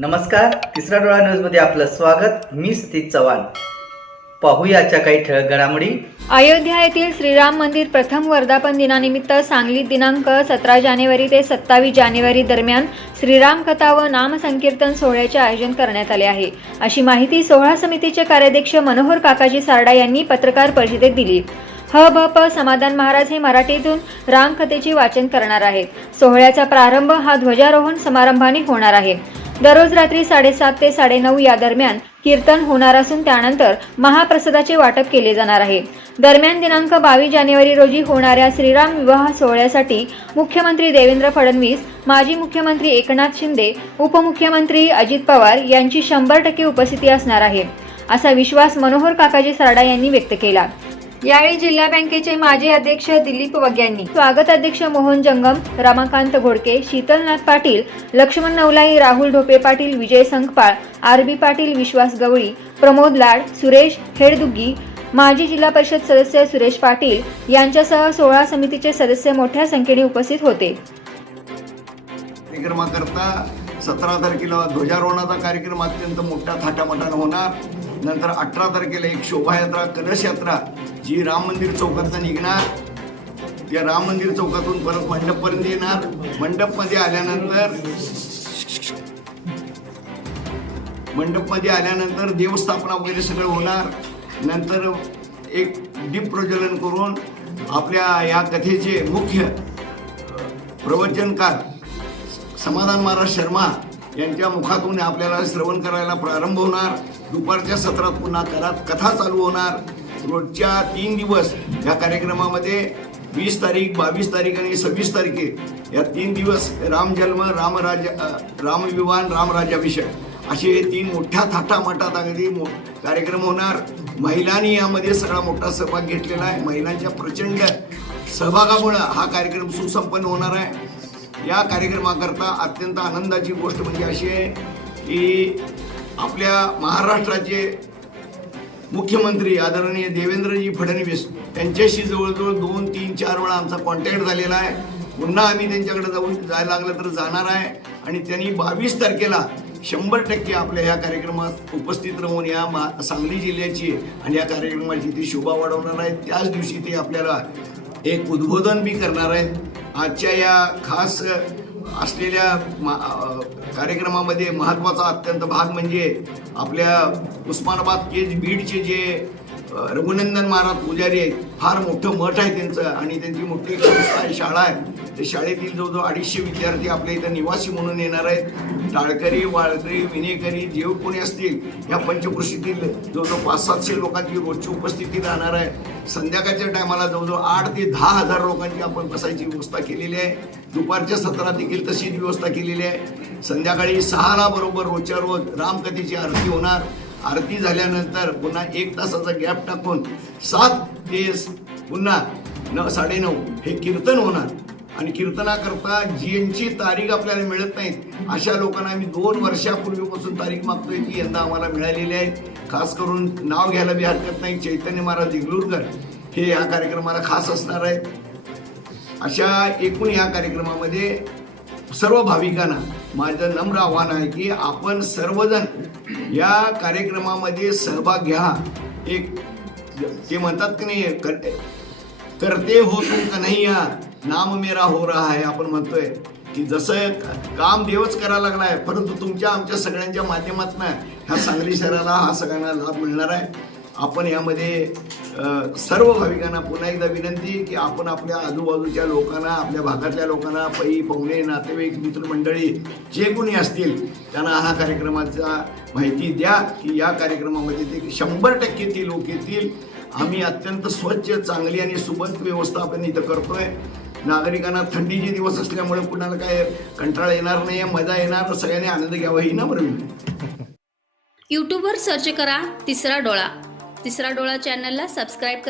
नमस्कार, तिसरा डोळा न्यूजमध्ये आपलं स्वागत। मी सतीश चव्हाण। पाहूयाच्या काही ठळक घडामोडी। अयोध्या येथील श्रीराम मंदिर प्रथम वर्धापन दिनानिमित्त सांगलीत दिनांक 17 जानेवारी ते 27 जानेवारी दरम्यान श्रीराम कथा व नाम संकीर्तन सोहळ्याचे आयोजन करण्यात आले आहे, अशी माहिती सोहळा समितीचे कार्याध्यक्ष मनोहर काकाजी सारडा यांनी पत्रकार परिषदेत दिली। ह.भ.प. समाधान महाराज हे मराठीतून रामकथेचे वाचन करणार आहेत। सोहळ्याचा प्रारंभ हा ध्वजारोहण समारंभाने होणार आहे। दररोज रात्री 7:30 ते 9:30 या दरम्यान कीर्तन होणार असून त्यानंतर महाप्रसादाचे वाटप केले जाणार आहे। दरम्यान दिनांक 22 जानेवारी रोजी होणाऱ्या श्रीराम विवाह सोहळ्यासाठी मुख्यमंत्री देवेंद्र फडणवीस, माजी मुख्यमंत्री एकनाथ शिंदे, उपमुख्यमंत्री अजित पवार यांची 100% उपस्थिती असणार आहे, असा विश्वास मनोहर काकाजी सारडा यांनी व्यक्त केला। यावेळी जिल्हा बँकेचे माजी अध्यक्ष दिलीप वग्यांनी, स्वागत अध्यक्ष मोहन जंगम, रमाकांत घोडके, शीतलनाथ पाटील, लक्ष्मण नवलाई, राहुल ढोपे पाटील, विजय संकपाळ, आर.बी. पाटील, विश्वास गवळी, प्रमोद लाड, सुरेश हेडदुग्गी, माजी जिल्हा परिषद सदस्य सुरेश पाटील यांच्यासह सोहळा समितीचे सदस्य मोठ्या संख्येने उपस्थित होते। कार्यक्रमाकरता 17 तारखेला ध्वजारोहणाचा कार्यक्रम अत्यंत मोठ्या थाटामाटाने होणार। नंतर 18 तारखेला एक शोभायात्रा, कलश यात्रा जी राम मंदिर चौकातून निघणार, त्या राम मंदिर चौकातून परत मंडपपर्यंत येणार। मंडपमध्ये आल्यानंतर देवस्थापना वगैरे सगळं होणार। नंतर एक दीप प्रज्वलन करून आपल्या या कथेचे मुख्य प्रवचनकार समाधान महाराज शर्मा यांच्या मुखातून आपल्याला श्रवण करायला प्रारंभ होणार। दुपारच्या सत्रात पुन्हा कथा चालू होणार। रोजच्या 3 दिवस या कार्यक्रमामध्ये 20 तारीख, 22 तारीख आणि 26 तारखे या 3 दिवस रामजन्म, रामविवाह, रामराज्याभिषेक असे 3 मोठ्या थाटामाटात अगदी कार्यक्रम होणार। महिलांनी यामध्ये सगळा मोठा सहभाग घेतलेला आहे। महिलांच्या प्रचंड सहभागामुळे हा कार्यक्रम सुसंपन्न होणार आहे। या कार्यक्रमाकरता अत्यंत आनंदाची गोष्ट म्हणजे अशी आहे की आपल्या महाराष्ट्राचे मुख्यमंत्री आदरणीय देवेंद्रजी फडणवीस यांच्याशी जवळजवळ 2, 3, 4 वेळा आमचा कॉन्टॅक्ट झालेला आहे। पुन्हा आम्ही त्यांच्याकडे जायला लागलं तर जाणार आहे आणि त्यांनी 22 तारखेला 100% आपल्या ह्या कार्यक्रमात उपस्थित राहून या सांगली जिल्ह्याची आणि या कार्यक्रमाची ती शोभा वाढवणार आहेत। त्याच दिवशी ते आपल्याला एक उद्बोधन बी करणार आहेत। आजच्या या खास असलेल्या कार्यक्रमामध्ये महत्त्वाचा अत्यंत भाग म्हणजे आपल्या उस्मानाबाद केज बीडचे जे रघुनंदन महाराज पुजारी आहेत, फार मोठं मठ आहे त्यांचं आणि त्यांची मोठी संस्था आहे, शाळा आहे। त्या शाळेतील जवळजवळ 250 विद्यार्थी आपल्या इथं निवासी म्हणून येणार आहेत। टाळकरी, वाळकरी, विनेकरी जे कोणी असतील या पंचकृषीतील जवळजवळ 500-700 लोकांची रोजची उपस्थिती राहणार आहे। संध्याकाळच्या टायमाला जवळजवळ 8 ते 10 हजार लोकांची आपण बसायची व्यवस्था केलेली आहे। दुपारच्या सत्रात देखील तशीच व्यवस्था केलेली आहे। संध्याकाळी 6ला बरोबर रोजच्या रोज रामकथेची आरती होणार। आरती झाल्यानंतर पुन्हा 1 तासाचा गॅप टाकून 7 ते पुन्हा 9:30 हे कीर्तन होणार आणि कीर्तनाकरता ज्यांची तारीख आपल्याला मिळत नाहीत अशा लोकांना आम्ही 2 वर्षापूर्वीपासून तारीख मागतोय ती यंदा आम्हाला मिळालेली आहे। खास करून नाव घ्यायला बी हरकत नाही, चैतन्य महाराज देगलूरकर हे या कार्यक्रमाला खास असणार आहेत। अशा एकूण या कार्यक्रमामध्ये सर्व भाविकांना माझं नम्र आव्हान आहे की आपण सर्वजण या कार्यक्रमामध्ये सहभाग घ्या। एक ते म्हणतात की नाही, करते हो तुम कन्हैया, नाम मेरा हो रहा है। आपण म्हणतोय की जसं काम देवच करायला लागलाय, परंतु तुमच्या आमच्या सगळ्यांच्या माध्यमातून ह्या सांगली शहराला हा सगळ्यांना लाभ मिळणार आहे। आपण यामध्ये सर्व भाविकांना पुन्हा एकदा विनंती की आपण आपल्या आजूबाजूच्या लोकांना, आपल्या भागातल्या लोकांना, पै पाहुणे, नातेवाईक, मित्रमंडळी जे कोणी असतील त्यांना हा कार्यक्रमाचा माहिती द्या की या कार्यक्रमामध्ये ते 100% ते लोक येतील। आम्ही अत्यंत स्वच्छ, चांगली आणि सुबंध व्यवस्था आपण इथं करतोय। नागरिकांना थंडीचे दिवस असल्यामुळे कुणाला काय कंटाळा येणार नाही, मजा येणार, सगळ्यांनी आनंद घ्यावा ही नम्र विनंती। यूट्यूबवर सर्च करा तिसरा डोळा चॅनलला सबस्क्राईब करा।